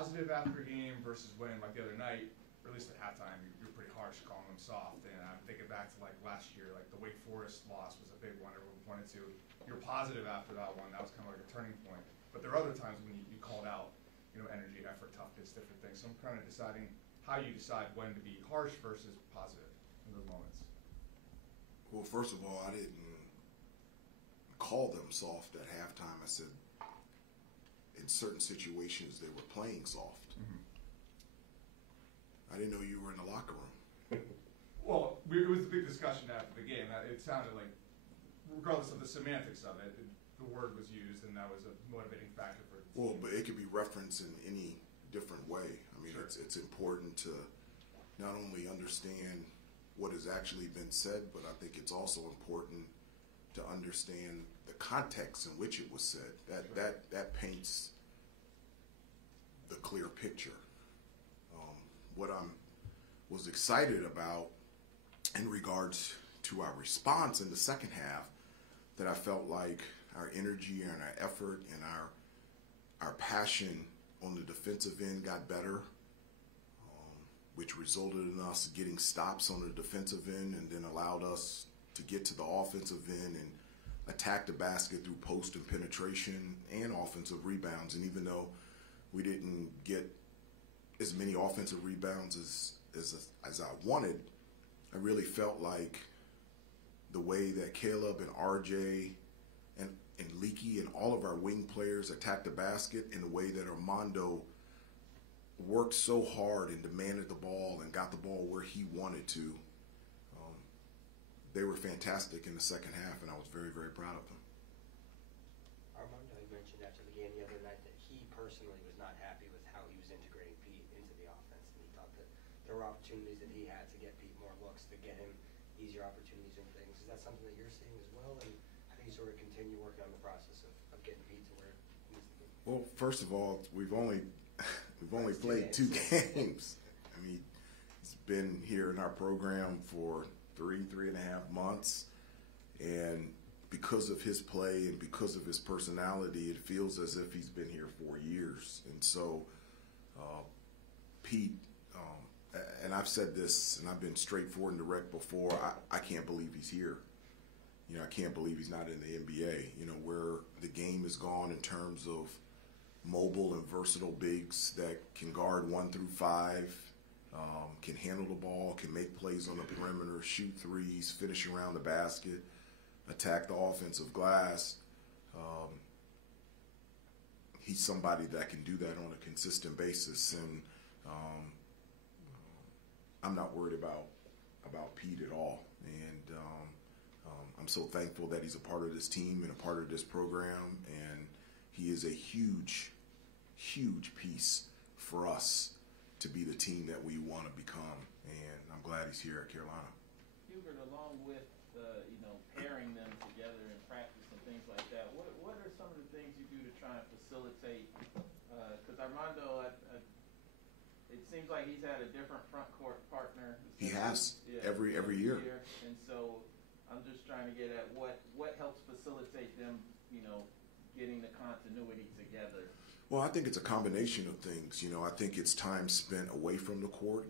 positive after a game versus when, like the other night, or at least at halftime, you're pretty harsh calling them soft. And I'm thinking back to like last year, like the Wake Forest loss was a big one. Everyone pointed to. You're positive after that one. That was kind of like a turning point. But there are other times when you called out, energy, effort, toughness, different things. So I'm kind of deciding how you decide when to be harsh versus positive in those moments. Well, first of all, I didn't call them soft at halftime. I said in certain situations they were playing soft. Mm-hmm. I didn't know you were in the locker room. Well, it was a big discussion after the game. It sounded like, regardless of the semantics of it, the word was used, and that was a motivating factor for the team. Well, but it could be referenced in any different way. I mean, sure. It's important to not only understand what has actually been said, but I think it's also important to understand the context in which it was said. That paints the clear picture. What I was excited about in regards to our response in the second half, that I felt like our energy and our effort and our passion on the defensive end got better, which resulted in us getting stops on the defensive end and then allowed us to get to the offensive end and attack the basket through post and penetration and offensive rebounds. And even though we didn't get as many offensive rebounds as I wanted, I really felt like the way that Caleb and RJ and Leaky and all of our wing players attacked the basket, and the way that Armando worked so hard and demanded the ball and got the ball where he wanted to, they were fantastic in the second half, and I was very, very proud of them. Armando mentioned after the game the other night that he personally was not happy with how he was integrating Pete into the offense, and he thought that there were opportunities that he had to get Pete more looks, to get him easier opportunities and things. Is that something that you're seeing as well, and how do you sort of continue working on the process of getting Pete to where he needs to be? Well, first of all, we've only played 2 games. I mean, he's been here in our program for 3.5 months, and because of his play and because of his personality, it feels as if he's been here 4 years. And so Pete, and I've said this, and I've been straightforward and direct before, I can't believe he's here. I can't believe he's not in the NBA. Where the game is gone in terms of mobile and versatile bigs that can guard 1 through 5, can handle the ball, can make plays on the perimeter, shoot threes, finish around the basket, attack the offensive glass. He's somebody that can do that on a consistent basis, and I'm not worried about Pete at all. And I'm so thankful that he's a part of this team and a part of this program, and he is a huge, huge piece for us to be the team that we want to become, and I'm glad he's here at Carolina. Hubert, along with pairing them together in practice and things like that, what are some of the things you do to try and facilitate? Because Armando, it seems like he's had a different front court partner. He has every year, and so I'm just trying to get at what helps facilitate them, getting the continuity together. Well, I think it's a combination of things. I think it's time spent away from the court,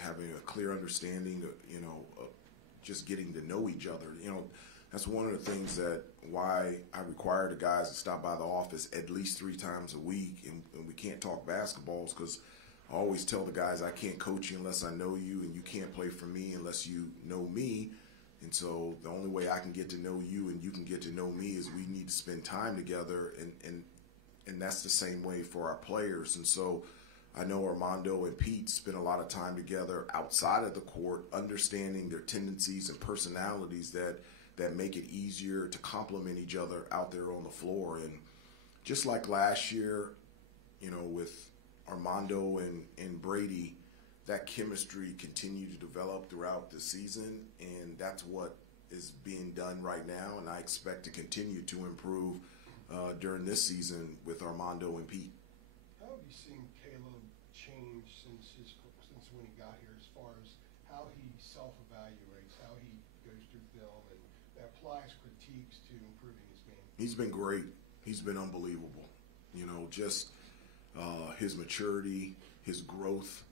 having a clear understanding of, just getting to know each other. That's one of the things that why I require the guys to stop by the office at least 3 times a week, and we can't talk basketballs, because I always tell the guys I can't coach you unless I know you, and you can't play for me unless you know me. And so the only way I can get to know you and you can get to know me is we need to spend time together, and that's the same way for our players. And so I know Armando and Pete spend a lot of time together outside of the court, understanding their tendencies and personalities that make it easier to complement each other out there on the floor. And just like last year, with Armando and Brady, that chemistry continued to develop throughout the season, and that's what is being done right now, and I expect to continue to improve during this season with Armando and Pete. How have you seen Caleb change since when he got here, as far as how he self-evaluates, how he goes through film and applies critiques to improving his game? He's been great. He's been unbelievable. his maturity, his growth,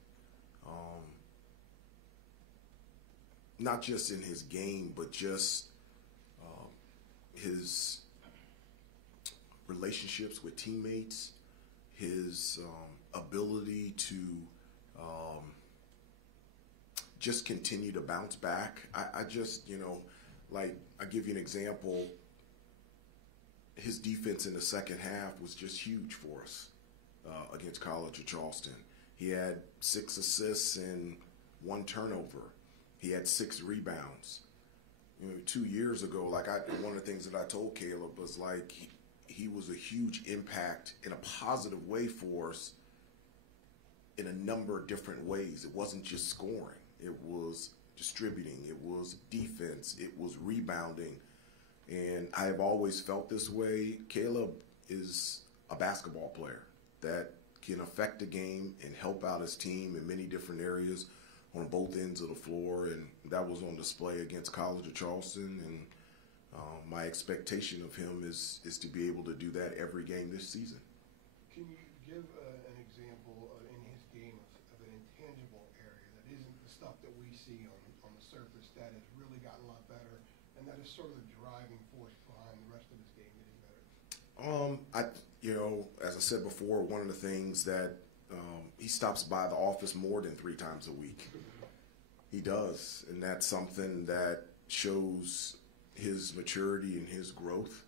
not just in his game, but just his relationships with teammates, his ability to just continue to bounce back. I just, like, I give you an example. His defense in the second half was just huge for us against College of Charleston. He had 6 assists and 1 turnover. He had 6 rebounds. 2 years ago, one of the things that I told Caleb was like, he was a huge impact in a positive way for us in a number of different ways. It wasn't just scoring. It was distributing. It was defense. It was rebounding. And I have always felt this way. Caleb is a basketball player that can affect the game and help out his team in many different areas on both ends of the floor. And that was on display against College of Charleston. And my expectation of him is to be able to do that every game this season. Can you give an example in his game of an intangible area that isn't the stuff that we see on the surface that has really gotten a lot better and that is sort of the driving force behind the rest of his game getting better? As I said before, one of the things that he stops by the office more than 3 times a week. He does, and that's something that shows his maturity and his growth.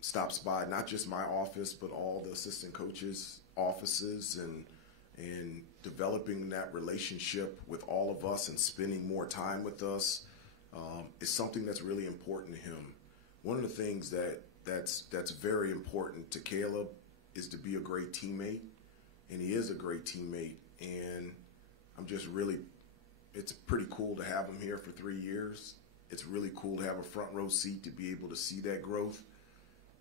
Stops by not just my office, but all the assistant coaches' offices, and developing that relationship with all of us and spending more time with us is something that's really important to him. One of the things that's very important to Caleb is to be a great teammate, and he is a great teammate. And I'm just it's pretty cool to have him here for 3 years. It's really cool to have a front row seat to be able to see that growth.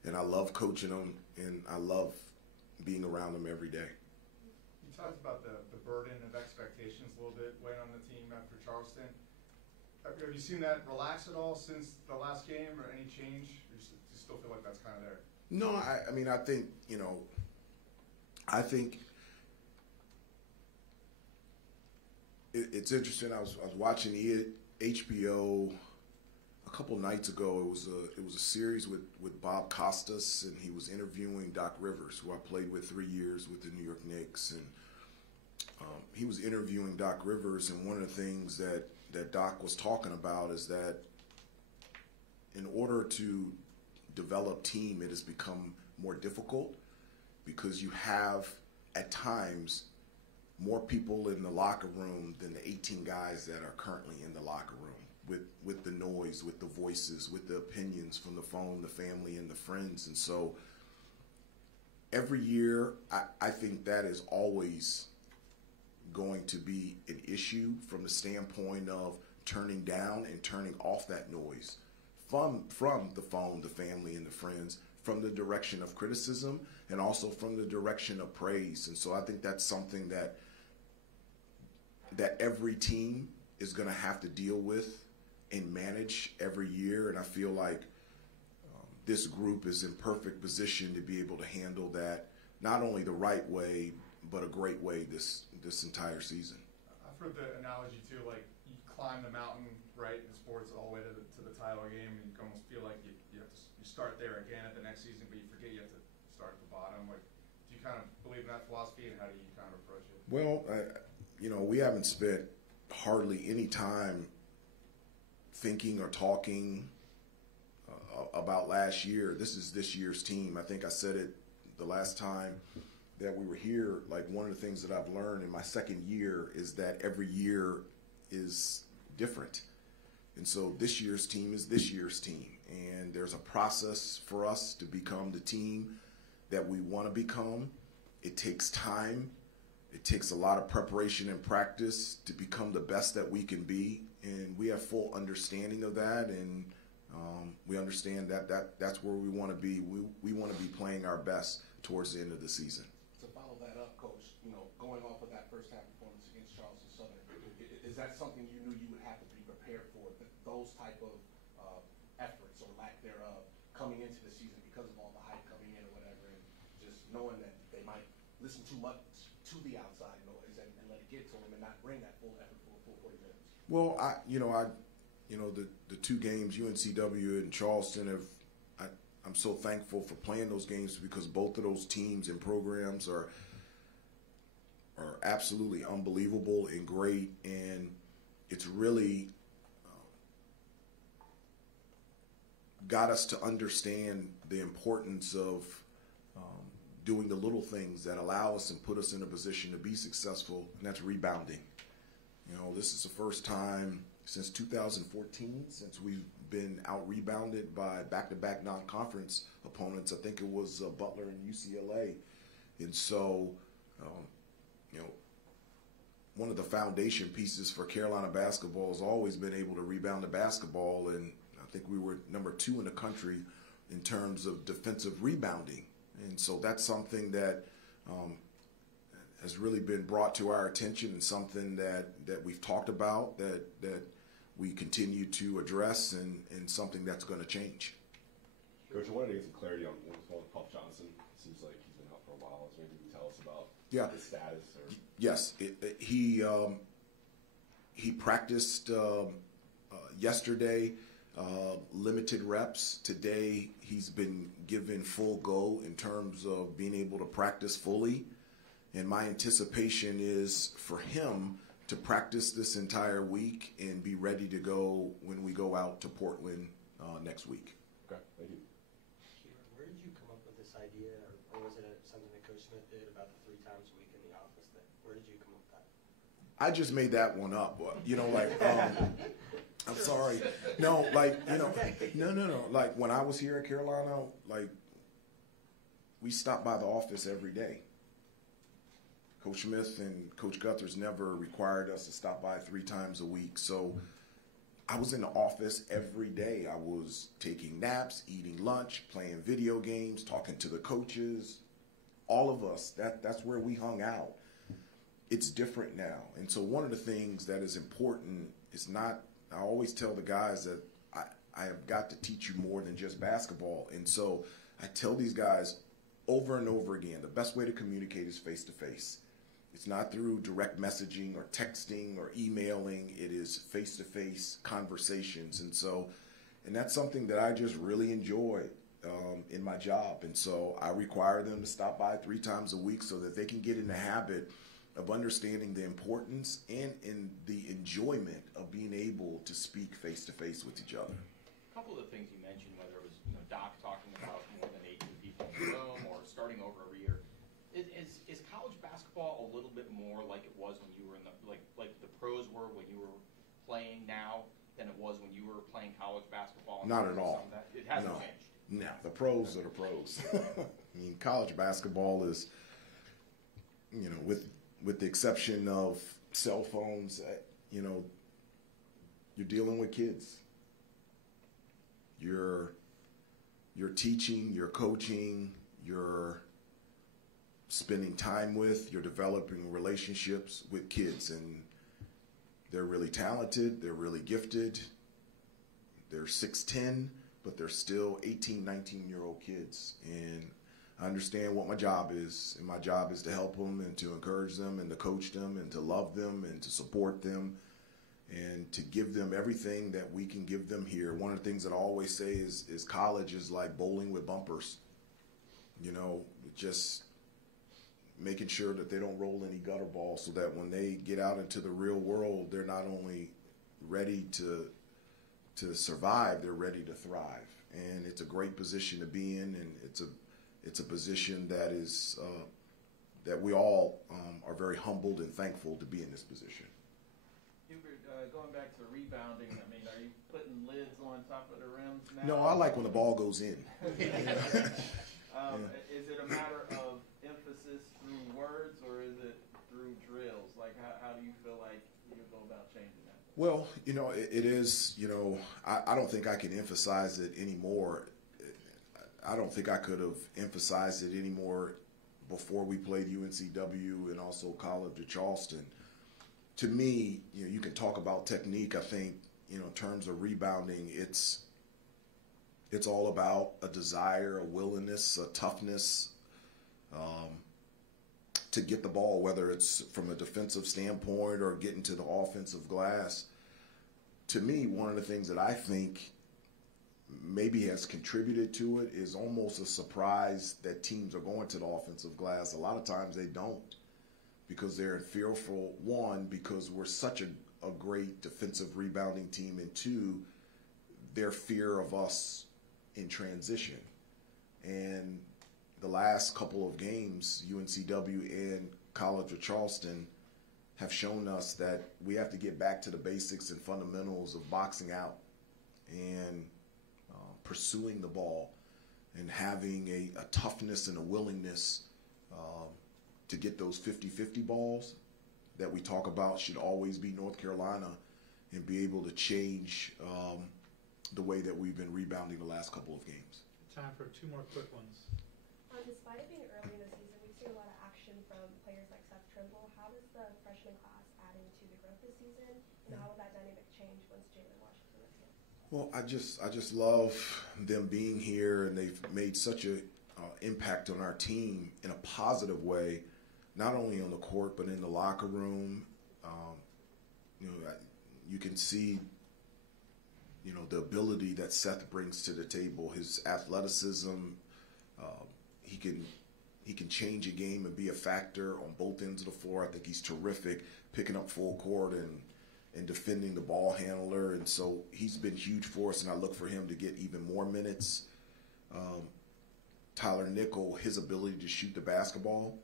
And I love coaching him, and I love being around him every day. You talked about the burden of expectations a little bit weighing on the team after Charleston. Have you seen that relax at all since the last game, or any change? Or do you still feel like that's kind of there? No, I mean, I think, I think it's interesting. I was watching HBO a couple nights ago. It was a series with Bob Costas, and he was interviewing Doc Rivers, who I played with 3 years with the New York Knicks, and he was interviewing Doc Rivers, and one of the things that Doc was talking about is that in order to develop team, it has become more difficult because you have at times more people in the locker room than the 18 guys that are currently in the locker room, with the noise, with the voices, with the opinions from the phone, the family, and the friends. And so every year, I think that is always going to be an issue from the standpoint of turning down and turning off that noise from the phone, the family, and the friends, from the direction of criticism, and also from the direction of praise. And so I think that's something that every team is going to have to deal with and manage every year. And I feel like this group is in perfect position to be able to handle that, not only the right way, but a great way this entire season. I've heard the analogy too, like you climb the mountain, right, in sports all the way to the title game, and you can almost feel like you start there again at the next season, but you forget you have to start at the bottom. Like, do you kind of believe in that philosophy, and how do you kind of approach it? Well, we haven't spent hardly any time thinking or talking about last year. This is this year's team. I think I said it the last time that we were here. Like, one of the things that I've learned in my second year is that every year is different. And so this year's team is this year's team. And there's a process for us to become the team that we want to become. It takes time. It takes a lot of preparation and practice to become the best that we can be. And we have full understanding of that. And we understand that's where we want to be. We want to be playing our best towards the end of the season. To follow that up, Coach, going off of that first half performance against Charleston Southern, is that something you knew you would have to be prepared for, those type of efforts or lack thereof coming into the season because of all the hype coming in or whatever, and just knowing that they listen too much to the outside noise and let it get to them and not bring that full effort for a full 40 minutes? Well, the two games, UNCW and Charleston, I'm so thankful for playing those games because both of those teams and programs are absolutely unbelievable and great, and it's really got us to understand the importance of doing the little things that allow us and put us in a position to be successful, and that's rebounding. This is the first time since 2014 since we've been out-rebounded by back-to-back non-conference opponents. I think it was Butler and UCLA. And so, one of the foundation pieces for Carolina basketball has always been able to rebound the basketball, and I think we were number 2 in the country in terms of defensive rebounding. And so that's something that has really been brought to our attention and something that we've talked about, that we continue to address, and something that's going to change. Coach, I wanted to get some clarity on what's going on with Puff Johnson. It seems like he's been out for a while. Is there anything you can tell us about his status? Or? Yes, he practiced yesterday, limited reps. Today he's been given full go in terms of being able to practice fully. And my anticipation is for him to practice this entire week and be ready to go when we go out to Portland next week. Okay, thank you. Where did you come up with this idea, or was it something that Coach Smith did about the 3 times a week in the office? Where did you come up with that? I just made that one up. I'm sorry. No, no. Like when I was here at Carolina, we stopped by the office every day. Coach Smith and Coach Guthers never required us to stop by 3 times a week. So I was in the office every day. I was taking naps, eating lunch, playing video games, talking to the coaches. All of us, that's where we hung out. It's different now. And so one of the things that is important is not, I always tell the guys that I have got to teach you more than just basketball. And so I tell these guys over and over again, the best way to communicate is face-to-face. It's not through direct messaging or texting or emailing. It is face-to-face conversations. And that's something that I just really enjoy in my job. And so I require them to stop by 3 times a week so that they can get in the habit of understanding the importance and in the enjoyment of being able to speak face-to-face with each other. A couple of the things you mentioned, whether it was Doc talking about more than 18 people in the room or starting over every year, is college basketball a little bit more like it was when you were in the like the pros were when you were playing now than it was when you were playing college basketball? Not at all. It hasn't changed. No, the pros are the pros. I mean, college basketball is, with the exception of cell phones, you're dealing with kids. You're teaching, you're coaching, you're spending time with, you're developing relationships with kids, and they're really talented, they're really gifted, they're 6'10", but they're still 18, 19-year-old kids. And I understand what my job is, and my job is to help them and to encourage them and to coach them and to love them and to support them and to give them everything that we can give them here. One of the things that I always say is college is like bowling with bumpers. Just making sure that they don't roll any gutter balls so that when they get out into the real world, they're not only ready to survive, they're ready to thrive. And it's a great position to be in, and it's a position that is that we all are very humbled and thankful to be in this position. Hubert, going back to rebounding, are you putting lids on top of the rims now? No, I like when the ball goes in. Is it a matter of emphasis through words, or is it through drills? How do you feel like you go about changing that? Well, it is, I don't think I can emphasize it anymore. I don't think I could have emphasized it anymore before we played UNCW and also College of Charleston. To me, you can talk about technique. I think, in terms of rebounding, it's all about a desire, a willingness, a toughness, to get the ball, whether it's from a defensive standpoint or getting to the offensive glass. To me, one of the things that I think maybe has contributed to it is almost a surprise that teams are going to the offensive glass. A lot of times they don't, because they're fearful, one, because we're such a great defensive rebounding team, and two, their fear of us in transition. And the last couple of games, UNCW and College of Charleston, have shown us that we have to get back to the basics and fundamentals of boxing out and pursuing the ball and having a toughness and a willingness to get those 50-50 balls that we talk about should always be North Carolina, and be able to change the way that we've been rebounding the last couple of games. Time for two more quick ones. Despite it being early in the season, we've seen a lot of action from players like Seth Trimble. How does the freshman class add into the growth this season, and how will that dynamic change once Jalen Washington is here? Well, I just love them being here, and they've made such a impact on our team in a positive way, not only on the court but in the locker room. You can see, the ability that Seth brings to the table, his athleticism. He can change a game and be a factor on both ends of the floor. I think he's terrific picking up full court and defending the ball handler. And so he's been huge for us, and I look for him to get even more minutes. Tyler Nickel, his ability to shoot the basketball,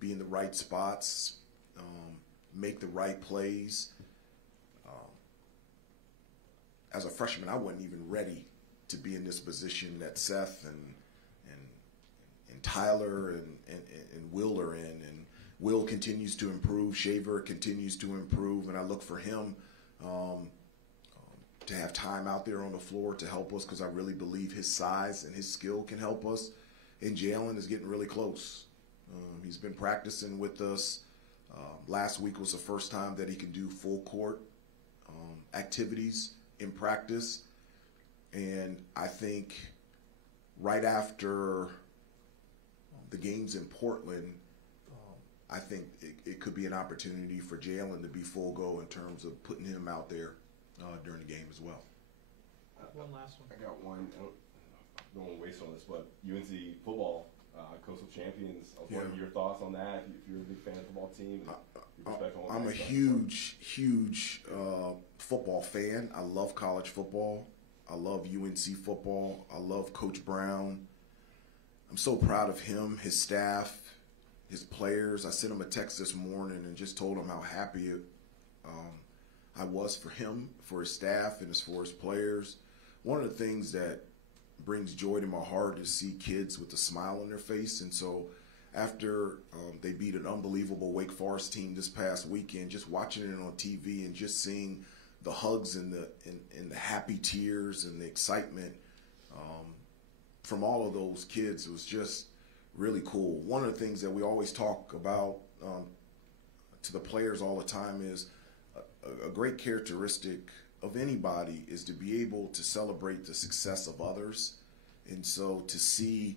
be in the right spots, make the right plays. As a freshman, I wasn't even ready to be in this position that Seth and Tyler and Will are in, and Will continues to improve, Shaver continues to improve, and I look for him to have time out there on the floor to help us, because I really believe his size and his skill can help us. And Jalen is getting really close. He's been practicing with us. Last week was the first time that he could do full court activities in practice, and I think right after the games in Portland, I think it could be an opportunity for Jalen to be full go in terms of putting him out there during the game as well. One last one. I got one. I don't want to waste on this, but UNC football, Coastal Champions. I was wondering your thoughts on that. If you're a big fan of the football team, I'm a huge football fan. I love college football. I love UNC football. I love Coach Brown. I'm so proud of him, his staff, his players. I sent him a text this morning and just told him how happy I was for him, for his staff, and for his players. One of the things that brings joy to my heart is see kids with a smile on their face. And so after they beat an unbelievable Wake Forest team this past weekend, just watching it on TV and just seeing the hugs and the happy tears and the excitement from all of those kids, it was just really cool. One of the things that we always talk about to the players all the time is a great characteristic of anybody is to be able to celebrate the success of others. And so to see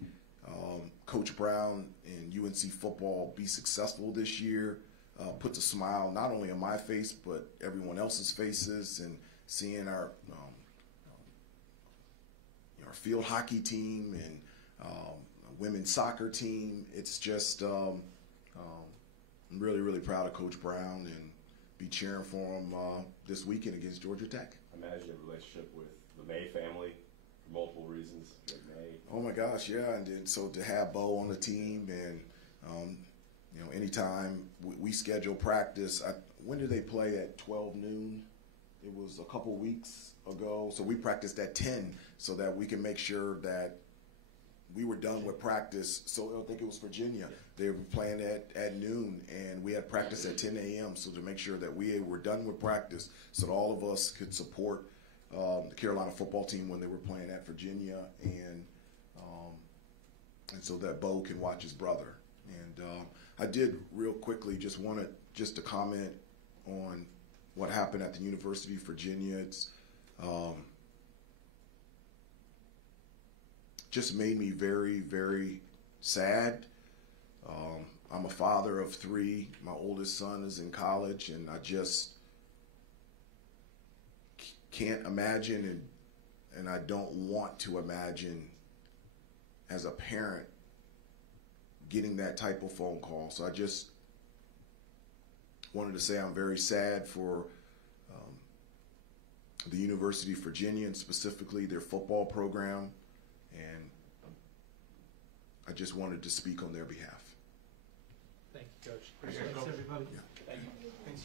Coach Brown and UNC football be successful this year puts a smile not only on my face but everyone else's faces, and seeing our field hockey team and women's soccer team. It's just I'm really, really proud of Coach Brown and be cheering for him this weekend against Georgia Tech. I imagine a relationship with the May family for multiple reasons. Like May. Oh my gosh, yeah, and then so to have Bo on the team, and anytime we schedule practice. When do they play at 12 noon? It was a couple weeks ago, so we practiced at 10 so that we can make sure that we were done with practice. So I think it was Virginia. They were playing at noon, and we had practice at 10 a.m. So to make sure that we were done with practice so that all of us could support the Carolina football team when they were playing at Virginia, and so that Bo can watch his brother. And I did real quickly just wanted to comment on what happened at the University of Virginia. It's just made me very, very sad. I'm a father of 3. My oldest son is in college, and I just can't imagine, and I don't want to imagine as a parent getting that type of phone call. So I just wanted to say I'm very sad for the University of Virginia, and specifically their football program, and I just wanted to speak on their behalf. Thank you, Coach. Appreciate it, Thanks, Coach. everybody. Yeah. Thank you. Thanks.